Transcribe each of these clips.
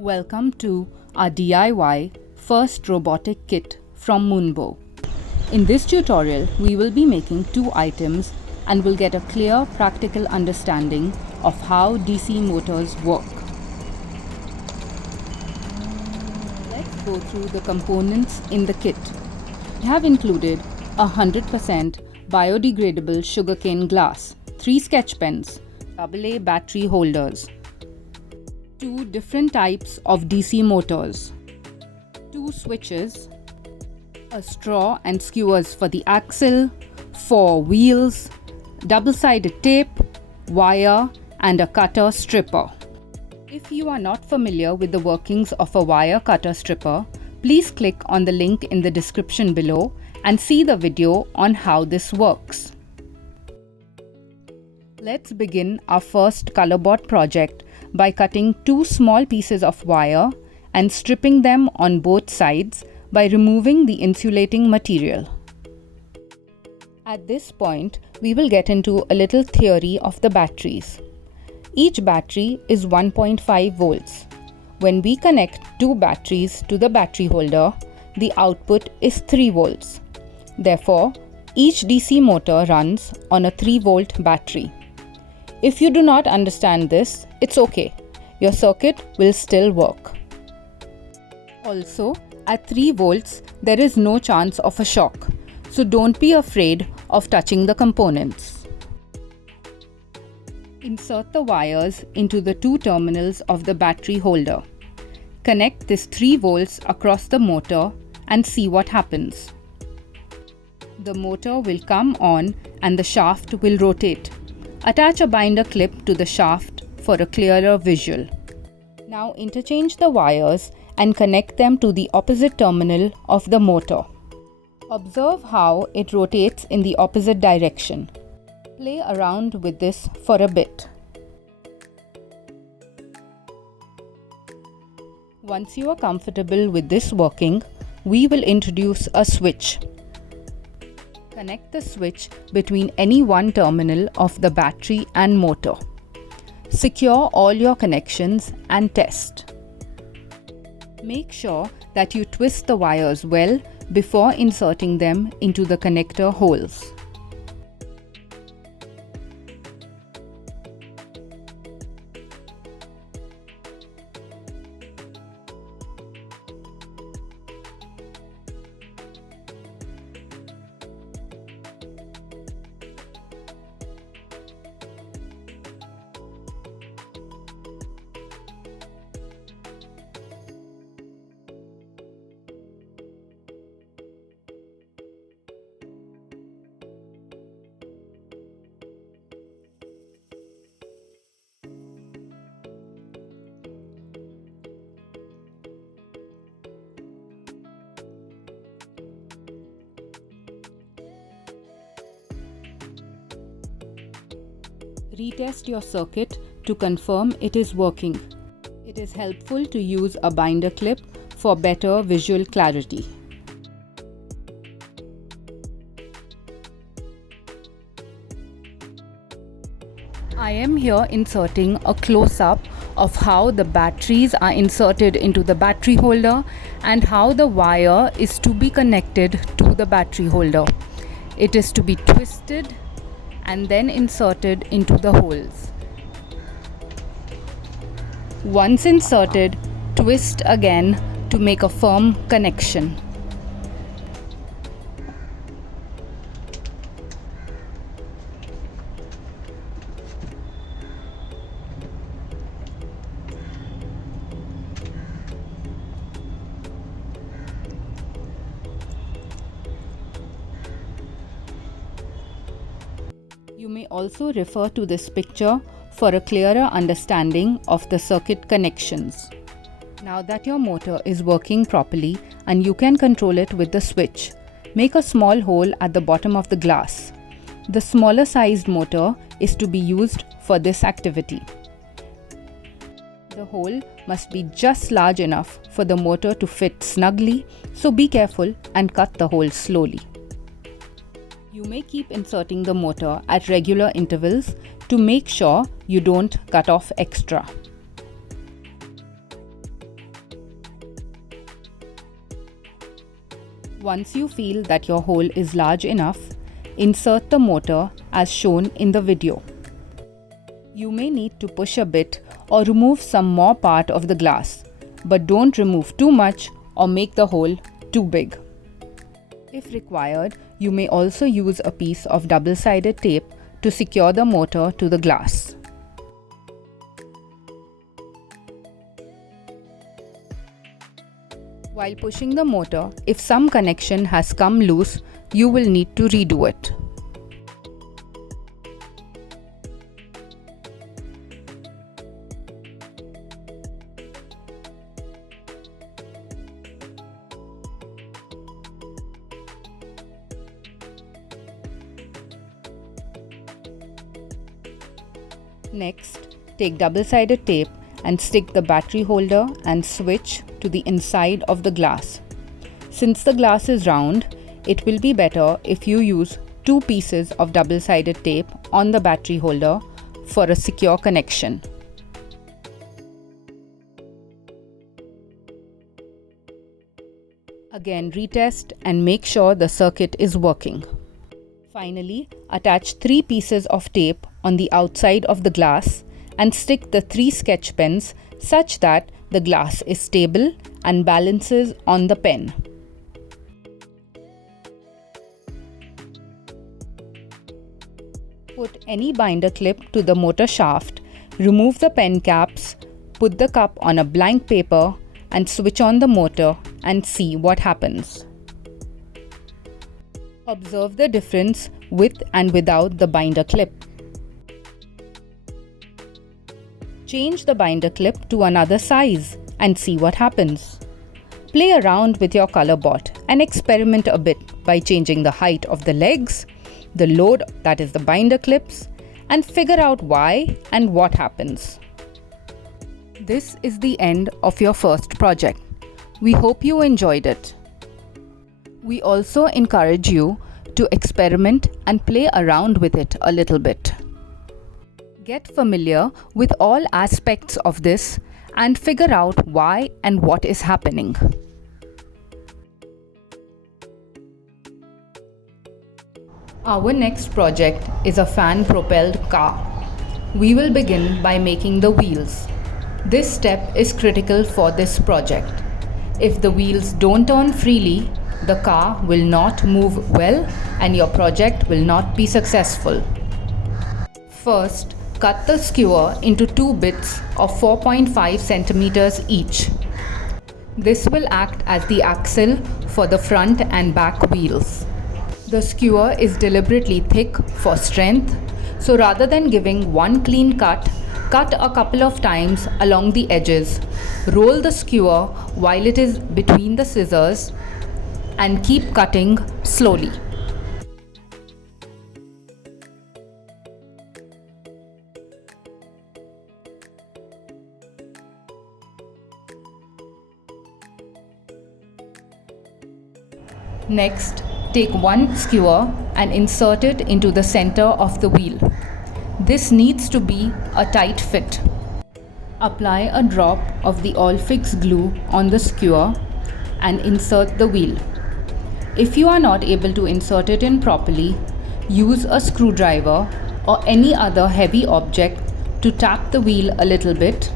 Welcome to our DIY first robotic kit from Moonbow. In this tutorial, we will be making two items and will get a clear practical understanding of how DC motors work. Let's go through the components in the kit. We have included 100% biodegradable sugarcane glass, 3 sketch pens, AA battery holders, 2 different types of DC motors, 2 switches, a straw and skewers for the axle, 4 wheels, double-sided tape, wire and a cutter stripper. If you are not familiar with the workings of a wire cutter stripper, please click on the link in the description below and see the video on how this works. Let's begin our first colorboard project by cutting 2 small pieces of wire and stripping them on both sides by removing the insulating material. At this point, we will get into a little theory of the batteries. Each battery is 1.5 volts. When we connect 2 batteries to the battery holder, the output is 3 volts. Therefore, each DC motor runs on a 3-volt battery. If you do not understand this, it's okay. Your circuit will still work. Also, at 3 volts, there is no chance of a shock, so don't be afraid of touching the components. Insert the wires into the 2 terminals of the battery holder. Connect this 3 volts across the motor and see what happens. The motor will come on and the shaft will rotate. Attach a binder clip to the shaft for a clearer visual. Now interchange the wires and connect them to the opposite terminal of the motor. Observe how it rotates in the opposite direction. Play around with this for a bit. Once you are comfortable with this working, we will introduce a switch. Connect the switch between any one terminal of the battery and motor. Secure all your connections and test. Make sure that you twist the wires well before inserting them into the connector holes. Retest your circuit to confirm it is working. It is helpful to use a binder clip for better visual clarity. I am here inserting a close-up of how the batteries are inserted into the battery holder and how the wire is to be connected to the battery holder. It is to be twisted and then inserted into the holes. Once inserted, twist again to make a firm connection. You may also refer to this picture for a clearer understanding of the circuit connections. Now that your motor is working properly and you can control it with the switch, make a small hole at the bottom of the glass. The smaller sized motor is to be used for this activity. The hole must be just large enough for the motor to fit snugly, so be careful and cut the hole slowly. You may keep inserting the motor at regular intervals to make sure you don't cut off extra. Once you feel that your hole is large enough, insert the motor as shown in the video. You may need to push a bit or remove some more part of the glass, but don't remove too much or make the hole too big. If required, you may also use a piece of double-sided tape to secure the motor to the glass. While pushing the motor, if some connection has come loose, you will need to redo it. Next, take double-sided tape and stick the battery holder and switch to the inside of the glass. Since the glass is round, it will be better if you use 2 pieces of double-sided tape on the battery holder for a secure connection. Again, retest and make sure the circuit is working. Finally, attach 3 pieces of tape on the outside of the glass and stick the 3 sketch pens such that the glass is stable and balances on the pen. Put any binder clip to the motor shaft, remove the pen caps, put the cup on a blank paper and switch on the motor and see what happens. Observe the difference with and without the binder clip. Change the binder clip to another size and see what happens. Play around with your color bot and experiment a bit by changing the height of the legs, the load, that is the binder clips, and figure out why and what happens. This is the end of your first project. We hope you enjoyed it. We also encourage you to experiment and play around with it a little bit. Get familiar with all aspects of this and figure out why and what is happening. Our next project is a fan-propelled car. We will begin by making the wheels. This step is critical for this project. If the wheels don't turn freely, the car will not move well and your project will not be successful. First, cut the skewer into 2 bits of 4.5 centimeters each. This will act as the axle for the front and back wheels. The skewer is deliberately thick for strength, so rather than giving one clean cut, cut a couple of times along the edges. Roll the skewer while it is between the scissors and keep cutting slowly. Next, take one skewer and insert it into the center of the wheel. This needs to be a tight fit. Apply a drop of the all-fix glue on the skewer and insert the wheel. If you are not able to insert it in properly, use a screwdriver or any other heavy object to tap the wheel a little bit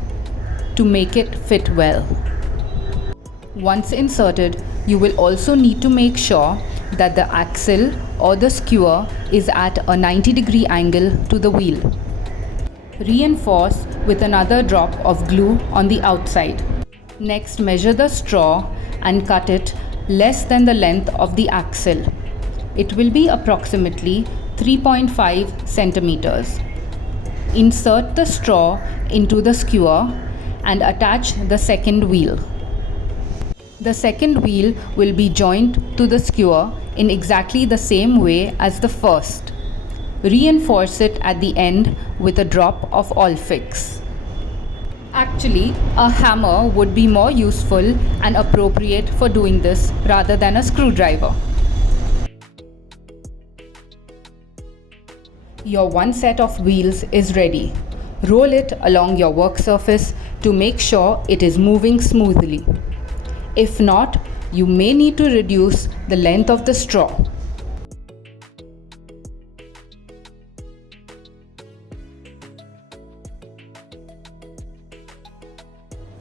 to make it fit well. Once inserted, you will also need to make sure that the axle or the skewer is at a 90-degree angle to the wheel. Reinforce with another drop of glue on the outside. Next, measure the straw and cut it less than the length of the axle. It will be approximately 3.5 centimeters. Insert the straw into the skewer and attach the second wheel. The second wheel will be joined to the skewer in exactly the same way as the first. Reinforce it at the end with a drop of all-fix. Actually, a hammer would be more useful and appropriate for doing this rather than a screwdriver. Your one set of wheels is ready. Roll it along your work surface to make sure it is moving smoothly. If not, you may need to reduce the length of the straw.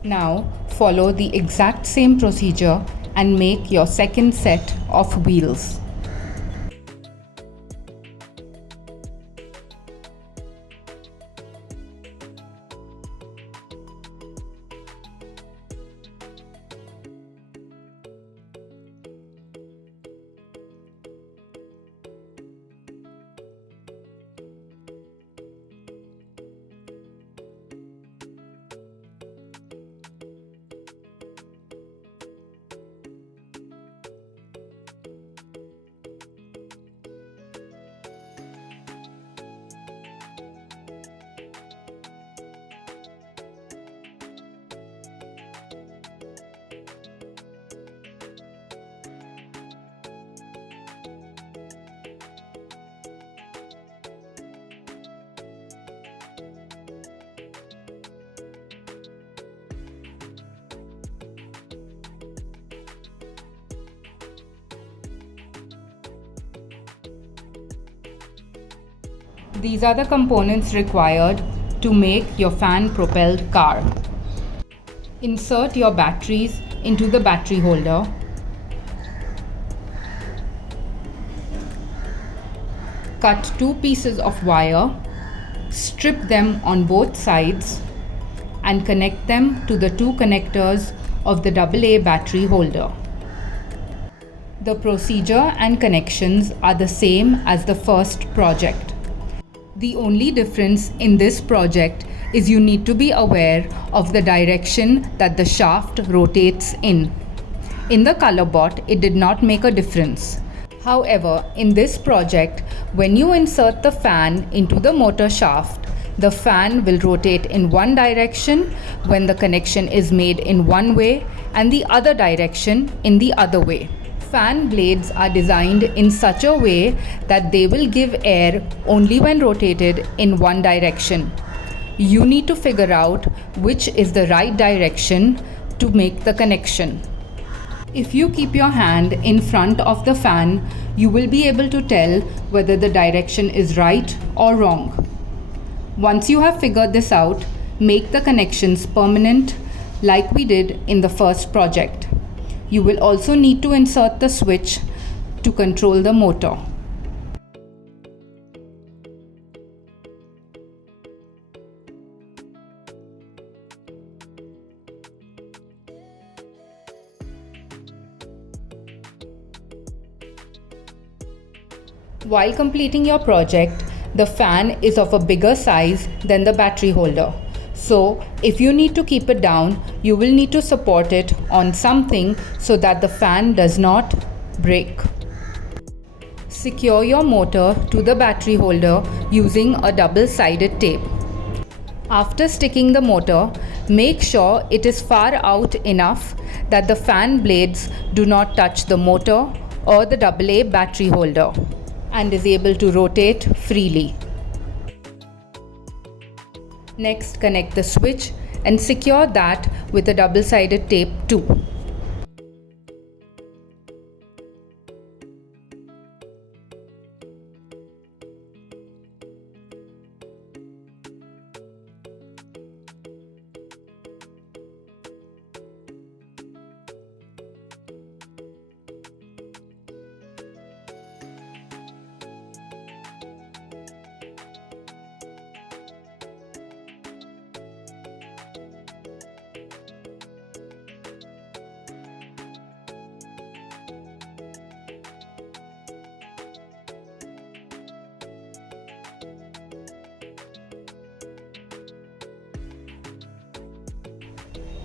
Now follow the exact same procedure and make your second set of wheels. These are the components required to make your fan-propelled car. Insert your batteries into the battery holder. Cut 2 pieces of wire, strip them on both sides, and connect them to the 2 connectors of the AA battery holder. The procedure and connections are the same as the first project. The only difference in this project is you need to be aware of the direction that the shaft rotates in. In the ColorBot, it did not make a difference. However, in this project, when you insert the fan into the motor shaft, the fan will rotate in one direction when the connection is made in one way and the other direction in the other way. Fan blades are designed in such a way that they will give air only when rotated in one direction. You need to figure out which is the right direction to make the connection. If you keep your hand in front of the fan, you will be able to tell whether the direction is right or wrong. Once you have figured this out, make the connections permanent like we did in the first project. You will also need to insert the switch to control the motor. While completing your project, the fan is of a bigger size than the battery holder. So, if you need to keep it down, you will need to support it on something so that the fan does not break. Secure your motor to the battery holder using a double-sided tape. After sticking the motor, make sure it is far out enough that the fan blades do not touch the motor or the AA battery holder and is able to rotate freely. Next, connect the switch and secure that with a double-sided tape too.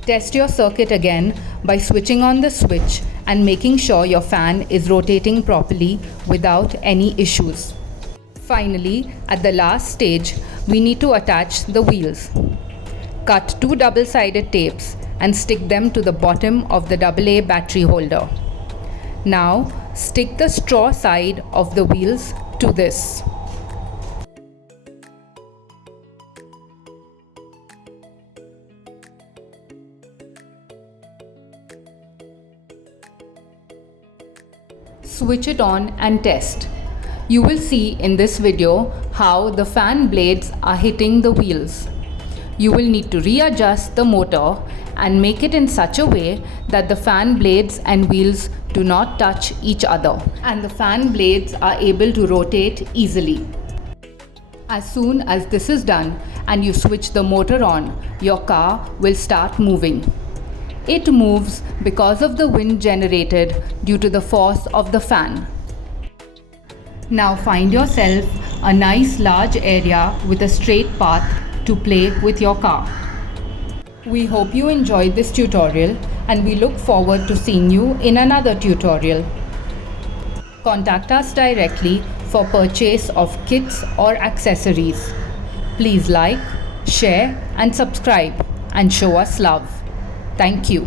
Test your circuit again by switching on the switch and making sure your fan is rotating properly without any issues. Finally, at the last stage, we need to attach the wheels. Cut 2 double-sided tapes and stick them to the bottom of the AA battery holder. Now, stick the straw side of the wheels to this. switch it on and test. You will see in this video how the fan blades are hitting the wheels. You will need to readjust the motor and make it in such a way that the fan blades and wheels do not touch each other and the fan blades are able to rotate easily. As soon as this is done and you switch the motor on, your car will start moving. It moves because of the wind generated due to the force of the fan. Now find yourself a nice large area with a straight path to play with your car. We hope you enjoyed this tutorial and we look forward to seeing you in another tutorial. Contact us directly for purchase of kits or accessories. Please like, share and subscribe and show us love. Thank you.